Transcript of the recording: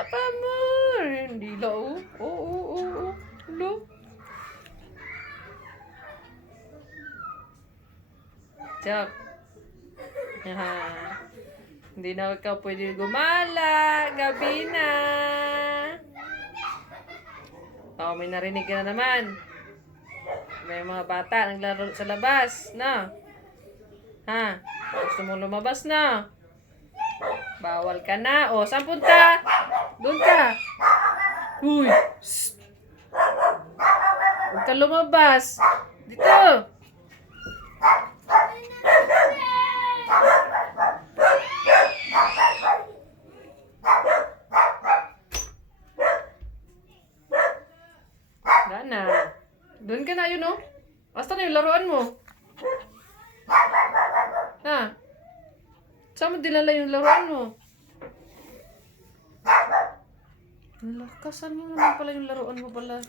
papa mo. Hindi la, oh. Oo. Lo. Chok. Hindi na ikaw pwede gumala. Gabi na. Oh, may narinig ka na naman. May mga bata naglaro sa labas, na? Ha? Gusto mo lumabas na? Bawal ka na. O, saan punta? Doon ka. Uy! Shh! Huwag ka lumabas. Dito! Dana. Doon ka na, yun, oh. Basta na yung laruan mo. Ha? Saan mo dinala yung laruan mo? Lakasan mo naman pala yung laruan mo pala.